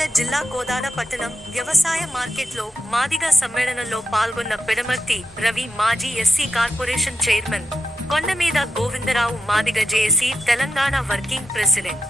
నల్గొండ జిల్లా కోదాడ పట్టణం వ్యవసాయ మార్కెట్లో మాదిగ సమ్మేళనంలో పాల్గొన్న పిడమర్తి రవి మాజీ ఎస్సీ కార్పొరేషన్ చైర్మన్, కొండమీద Govindarao Madiga JAC Telangana working president.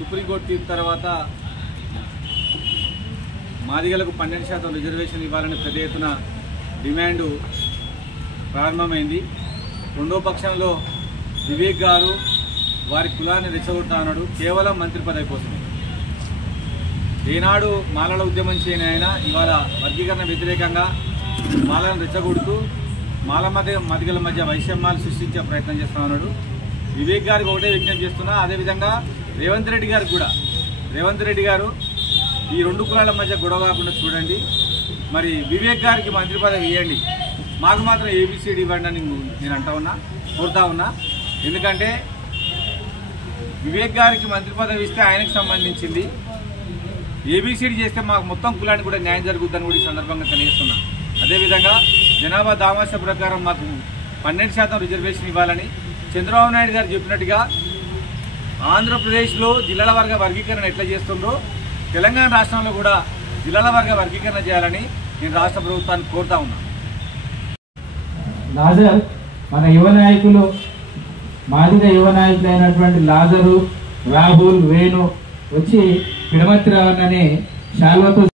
Supreme court తీర్పు తర్వాత మాదిగలకు 12% రిజర్వేషన్ ఇవ్వాలని పెద్ద ఎత్తున డిమాండు ప్రారంభమైంది. రెండో పక్షంలో వివేక్ గారు వారి కులాన్ని రెచ్చగొడతా అన్నాడు కేవలం మంత్రి పదవి కోసం. ఏనాడు మాలల ఉద్యమం చేయని ఆయన ఇవాళ వర్గీకరణ వ్యతిరేకంగా మాలను రెచ్చగొడుతూ మాదిగల మధ్య వైషమ్యాలు సృష్టించే ప్రయత్నం చేస్తా ఉన్నాడు. వివేక్ గారికి ఒకటే విజ్ఞప్తి చేస్తున్నా, అదేవిధంగా రేవంత్ రెడ్డి గారికి కూడా, రేవంత్ రెడ్డి గారు ఈ రెండు కులాల మధ్య గొడవ కాకుండా చూడండి. మరి వివేక్ గారికి మంత్రి పదవి ఇవ్వండి, మాకు మాత్రం ఏబిసిడి ఇవ్వండి అని నేను కోరుతా ఉన్నా. ఎందుకంటే వివేక్ గారికి మంత్రి పదవి ఇస్తే ఆయనకు సంబంధించింది, ఏబిసిడి చేస్తే మాకు మొత్తం కులానికి కూడా న్యాయం జరుగుతుందని కూడా ఈ సందర్భంగా తెలియజేస్తున్నా. అదేవిధంగా జనాభా దామాష ప్రకారం మాకు 12% రిజర్వేషన్ ఇవ్వాలని చంద్రబాబు నాయుడు గారు చెప్పినట్టుగా ఆంధ్రప్రదేశ్లో జిల్లాల వర్గ వర్గీకరణ ఎట్లా చేస్తుందో తెలంగాణ రాష్ట్రంలో కూడా జిల్లాల వర్గ వర్గీకరణ చేయాలని నేను రాష్ట్ర ప్రభుత్వాన్ని కోరుతా ఉన్నా. లాజర్ మన యువ నాయకులు, మాదిగ యువ నాయకులు అయినటువంటి లాజరు, రాహుల్, వేణు వచ్చి పిడమర్తి రావణ్ అనే శాల్వతో